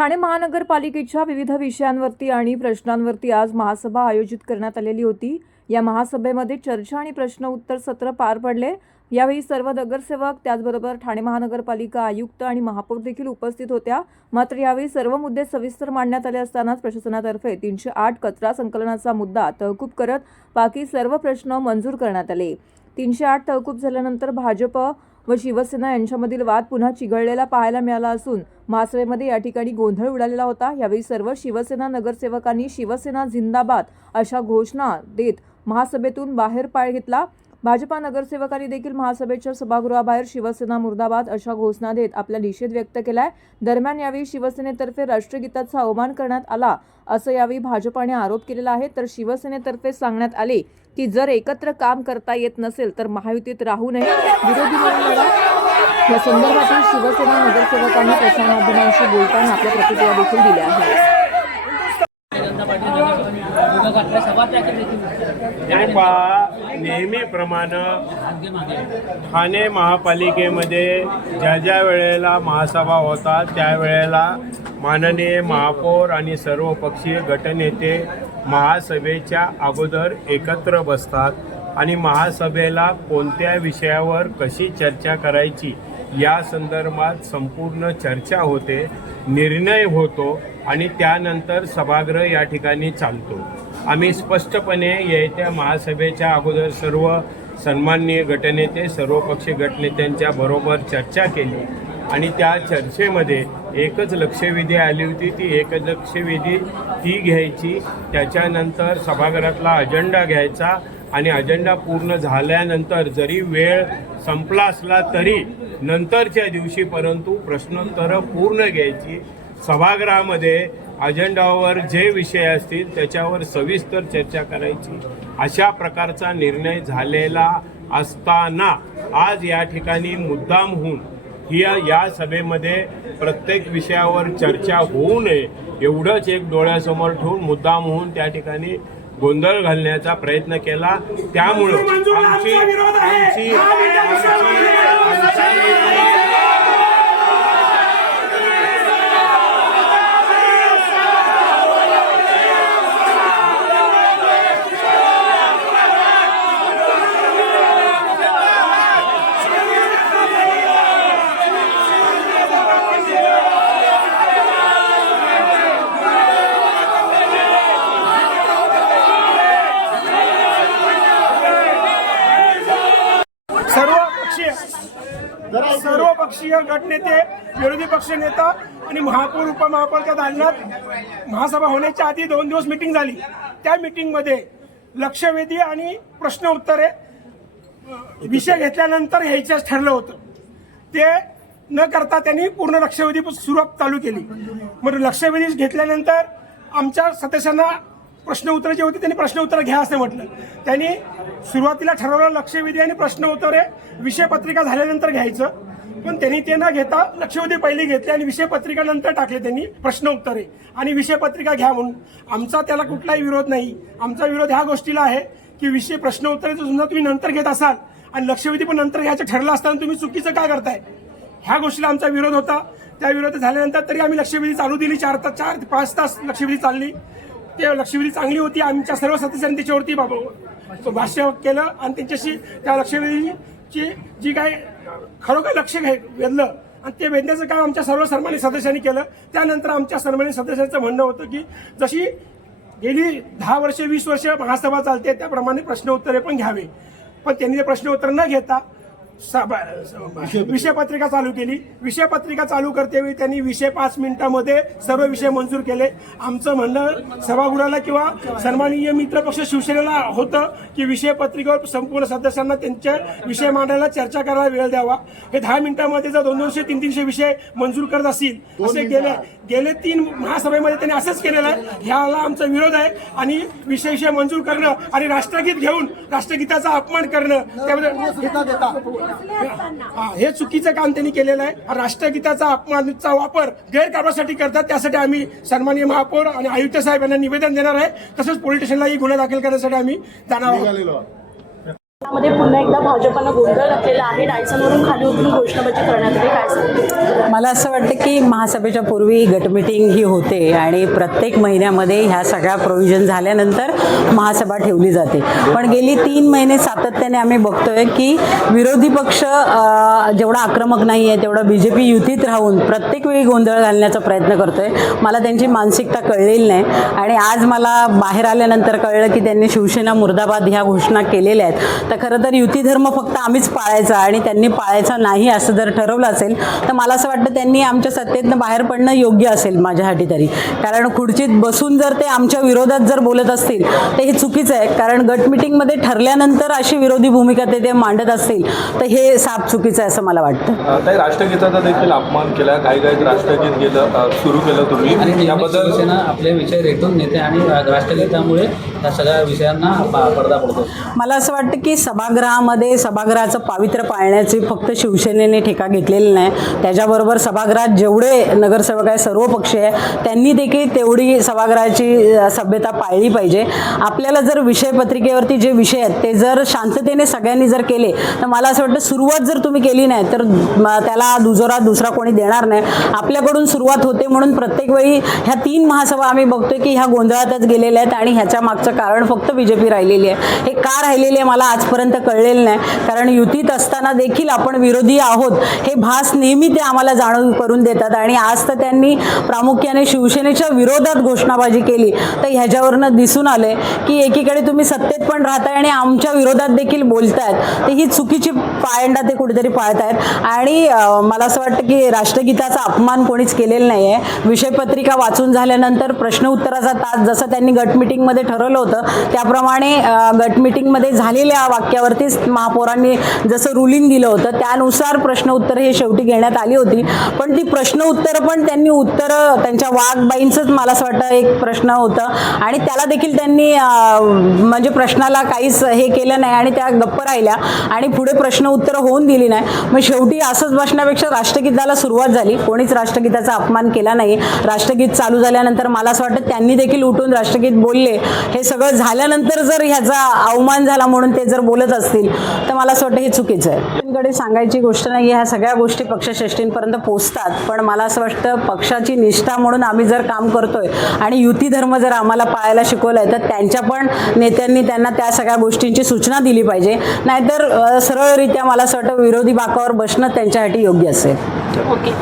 ठाणे महानगरपालिकेच्या विविध विषयांवरती आणि प्रश्नांवरती आज महासभा आयोजित करण्यात आलेली होती। या महासभेमध्ये चर्चा आणि प्रश्न उत्तर सत्र पार पडले। यावेळी सर्व नगरसेवक त्याचबरोबर ठाणे महानगरपालिका आयुक्त आणि महापौर देखील उपस्थित होत्या। मात्र यावेळी सर्व मुद्दे सविस्तर मांडण्यात आले असतानाच प्रशासनातर्फे 308 कचरा संकलनाचा मुद्दा तहकूब करत बाकी सर्व प्रश्न मंजूर करण्यात आले। 308 तहकूब झाल्यानंतर भाजप व शिवसेना यांच्यामधील वाद पुन्हा चिघळलेला पाहायला मिळाला असून महासभेमध्ये या ठिकाणी गोंधळ उडालेला होता। यावेळी सर्व शिवसेना नगरसेवकांनी शिवसेना जिंदाबाद अशा घोषणा देत महासभेतून बाहेर पाय घेतला। भाजपा नगरसेवकांनी देखील महासभेच्या सभागृहाबाहेर शिवसेना मुर्दाबाद अशा घोषणा देत आपला निषेध व्यक्त केलाय। दरम्यान यावेळी शिवसेनेतर्फे राष्ट्रगीताचा अवमान करण्यात आला असं यावेळी भाजपाने आरोप केलेला आहे। तर शिवसेनेतर्फे सांगण्यात आले की जर एकत्र काम करता येत नसेल तर महायुतीत राहू नये, विरोधी म्हणून लढा। या संदर्भातील शिवसेना नगरसेवकांनी प्रसारमाध्यमांशी बोलताना आपल्या प्रतिक्रिया देखील दिल्या आहेत। नेहमीप्रमाणे ठाणे महापालिकेमध्ये ज्या वेळेला महासभा होता त्यावेळेला माननीय महापौर आणि सर्वपक्षीय गटनेते महासभेच्या अगोदर एकत्र बसतात आणि महासभेला कोणत्या विषयावर कशी चर्चा करायची या संदर्भात संपूर्ण चर्चा होते, निर्णय होतो आणि त्यानंतर सभागृह या ठिकाणी चालतो। आम्ही स्पष्टपणे येत्या महासभेच्या अगोदर सर्व सन्माननीय गटनेते सर्वपक्षीय गटनेत्यांच्या बरोबर चर्चा केली आणि त्या चर्चेमध्ये एकच लक्षवेधी आली होती। ती एकच लक्षवेधी ती घ्यायची, त्याच्यानंतर सभागृहातला अजेंडा घ्यायचा आणि अजेंडा पूर्ण झाल्यानंतर जरी वेळ संपला असला तरी नंतरच्या दिवशी परंतु प्रश्नोत्तरं पूर्ण घ्यायची। सभागृहामध्ये अजेंडावर जे विषय असतील त्याच्यावर सविस्तर चर्चा करायची, अशा प्रकारचा निर्णय झालेला असताना आज या ठिकाणी मुद्दाम होऊन या सभेमध्ये प्रत्येक विषयावर चर्चा होऊ नये एवढंच एक डोळ्यासमोर ठेवून मुद्दाम होऊन त्या ठिकाणी गोंधळ घालण्याचा प्रयत्न केला। त्यामुळे सर्वपक्षीय गटनेते, विरोधी पक्षनेता आणि महापौर उपमहापौरच्या दालनात महासभा होण्याच्या आधी 2 दिवस मीटिंग झाली। त्या मीटिंगमध्ये लक्षवेधी आणि प्रश्न उत्तरे विषय घेतल्यानंतर यायचं ठरलं होतं। ते न करता त्यांनी पूर्ण लक्षवेधी सुरुवात चालू केली। मग लक्षवेधी घेतल्यानंतर आमच्या सदस्यांना प्रश्न उत्तर जे होते त्यांनी प्रश्न उत्तर घ्या असं म्हटलं। त्यांनी सुरुवातीला ठरवलं लक्षवेधी आणि प्रश्न उत्तरे विषय पत्रिका झाल्यानंतर घ्यायचं, पण त्यांनी ते न घेता लक्षवेधी पहिली घेतली आणि विषय पत्रिका नंतर टाकले त्यांनी प्रश्न उत्तरे आणि विषय पत्रिका घ्या म्हणून। आमचा त्याला कुठलाही विरोध नाही। आमचा विरोध ह्या गोष्टीला आहे की विषय प्रश्न उत्तरे समजा तुम्ही नंतर घेत असाल आणि लक्षवेधी पण नंतर घ्यायचं ठरलं असताना तुम्ही चुकीचं का करताय, ह्या गोष्टीला आमचा विरोध होता। त्या विरोध झाल्यानंतर तरी आम्ही लक्षवेधी चालू दिली। 4 ते 5 तास लक्षवेधी चालली। ते लक्षवेधी चांगली होती। आमच्या सर्व सदस्यांनी त्याच्यावरती भाष्य केलं आणि त्यांच्याशी त्या लक्षवेधीची जी काय खरोखर लक्ष वेधलं आणि ते वेधण्याचं काम आमच्या सर्व सन्मानित सदस्यांनी केलं। त्यानंतर आमच्या सन्मानित सदस्यांचं म्हणणं होतं की जशी गेली 10 वर्षे 20 वर्ष महासभा चालते त्याप्रमाणे प्रश्न उत्तरे पण घ्यावे, पण त्यांनी ते प्रश्न उत्तर न घेता विषय पत्रिका चालू केली। विषय पत्रिका चालू करतेवेळी त्यांनी विषय 5 मिनिटांमध्ये सर्व विषय मंजूर केले। आमचं म्हणणं सभागृहाला किंवा सन्माननीय मित्रपक्ष शिवसेनेला होतं की विषय पत्रिकेवर संपूर्ण सदस्यांना त्यांचे विषय मांडायला चर्चा करायला वेळ द्यावा। हे 10 मिनिटांमध्ये जर 200 300 विषय मंजूर करत असतील असे गेले 3 महासभेमध्ये त्यांनी असंच केलेलं आहे। ह्याला आमचा विरोध आहे आणि विषय मंजूर करणं आणि राष्ट्रगीत घेऊन राष्ट्रगीताचा अपमान करणं त्यामध्ये हे चुकीचं काम त्यांनी केलेलं आहे। राष्ट्रगीताचा अपमानाचा वापर गैरकारभारासाठी करतात। त्यासाठी आम्ही सन्माननीय महापौर आणि आयुक्त साहेब यांना निवेदन देणार आहे। तसंच पोलीस स्टेशनलाही गुन्हा दाखल करण्यासाठी आम्ही जाणार आहोत। मध्ये पुन्हा एकदा भाजपनं गोंधळ घातलेला आहे. डायसनवरून खाली उतरून घोषणाबाजी करण्यात आली. काय सांगते? मला असं वाटतं की महासभेच्या पूर्वी गटमिटिंग ही होते आणि प्रत्येक महिन्यामध्ये ह्या सगळ्या प्रोव्हिजन झाल्यानंतर महासभा ठेवली जाते. पण गेली 3 महिने सातत्याने आम्ही बघतोय की विरोधी पक्ष जेवढा आक्रमक नाही आहे तेवढा BJP युतीत राहून प्रत्येक वेळी गोंधळ घालण्याचा प्रयत्न करतोय. मला त्यांची मानसिकता कळलेली नाही आणि आज मला बाहेर आल्यानंतर कळलं की त्यांनी शिवसेना मुर्दाबाद ह्या घोषणा केलेल्या आहेत. तर खरं तर युती धर्म फक्त आम्हीच पाळायचा आणि त्यांनी पाळायचा नाही असं जर ठरवलं असेल तर मला असं वाटतं त्यांनी आमच्या सत्तेतनं बाहेर पडणं योग्य असेल माझ्यासाठी तरी. कारण खुर्चीत बसून जर ते आमच्या विरोधात जर बोलत असतील तर हे चुकीचं आहे. कारण गट मिटिंगमध्ये ठरल्यानंतर अशी विरोधी भूमिका ते मांडत असतील तर हे साफ चुकीचं आहे असं मला वाटतं. काही राष्ट्रगीताचा देखील अपमान केला. काही राष्ट्रगीत गेलं सुरू केलं तुम्ही आणि याबद्दल शिवसेना आपले विषय रेटून नेते आणि राष्ट्रगीतामुळे या सगळ्या विषयांना पडदा पडतो. मला असं वाटतं की सभागृहामध्ये सभागृहाचं पावित्र्य पाळण्याची फक्त शिवसेनेने ठेका घेतलेली नाही. त्याच्याबरोबर सभागृहात जेवढे नगरसेवक आहे सर्व पक्ष आहे त्यांनी देखील तेवढी सभागृहाची सभ्यता पाळली पाहिजे. आपल्याला जर विषयपत्रिकेवरती जे विषय आहेत ते जर शांततेने सगळ्यांनी जर केले तर मला असं वाटतं सुरुवात जर तुम्ही केली नाही तर त्याला दुजोरा दुसरा कोणी देणार नाही. आपल्याकडून सुरुवात होते म्हणून प्रत्येक वेळी ह्या 3 महासभा आम्ही बघतोय की ह्या गोंधळातच गेलेल्या आहेत आणि ह्याच्या मागचं कारण फक्त BJP राहिलेली आहे. हे का राहिलेली आहे मला आजपर्यंत कळलेलं नाही. कारण युतीत असताना देखील आपण विरोधी आहोत हे भास नेहमी ते आम्हाला जाणून करून देतात आणि आज तर त्यांनी प्रामुख्याने शिवसेनेच्या विरोधात घोषणाबाजी केली. तर ह्याच्यावरनं दिसून आले की एकीकडे तुम्ही सत्तेत पण राहताय आणि आमच्या विरोधात देखील बोलतायत. तर ही चुकीची पायंडा ते कुठेतरी पाळतायत आणि मला असं वाटतं की राष्ट्रगीताचा अपमान कोणीच केलेला नाही आहे. विषयपत्रिका वाचून झाल्यानंतर प्रश्न उत्तराचा तास जसं त्यांनी गट मिटिंगमध्ये ठरवलं होतं त्याप्रमाणे गट मिटिंगमध्ये झालेल्या वाक्यावरतीच महापौरांनी जसं रुलिंग दिलं होतं त्यानुसार प्रश्न उत्तर हे शेवटी घेण्यात आली होती. पण ती प्रश्न उत्तर पण त्यांनी उत्तरं त्यांच्या वाघबाईंचंच मला असं वाटतं एक प्रश्न होतं आणि त्याला देखील त्यांनी म्हणजे प्रश्नाला काहीच हे केलं नाही आणि त्या गप्प राहिल्या आणि पुढे प्रश्न उत्तरं होऊन दिली नाही. मग शेवटी असंच बसण्यापेक्षा राष्ट्रगीताला सुरुवात झाली. कोणीच राष्ट्रगीताचा अपमान केला नाही. राष्ट्रगीत चालू झाल्यानंतर मला असं वाटतं त्यांनी देखील उठून राष्ट्रगीत बोलले. हे सगळं झाल्यानंतर जर ह्याचा अवमान झाला म्हणून ते जर बोलत असतील तर मला असं वाटतं हे चुकीचं आहे. कडे सांगायची गोष्ट नाही. ह्या सगळ्या गोष्टी पक्षश्रेष्ठींपर्यंत पोहोचतात. पण मला असं वाटतं पक्षाची निष्ठा म्हणून आम्ही जर काम करतोय आणि युती धर्म जर आम्हाला पाळायला शिकवलाय तर त्यांच्या पण नेत्यांनी त्यांना त्या सगळ्या गोष्टींची सूचना दिली पाहिजे. नाहीतर सरळरित्या मला असं वाटतं विरोधी बाकावर बसणं त्यांच्यासाठी योग्य असेल. ओके.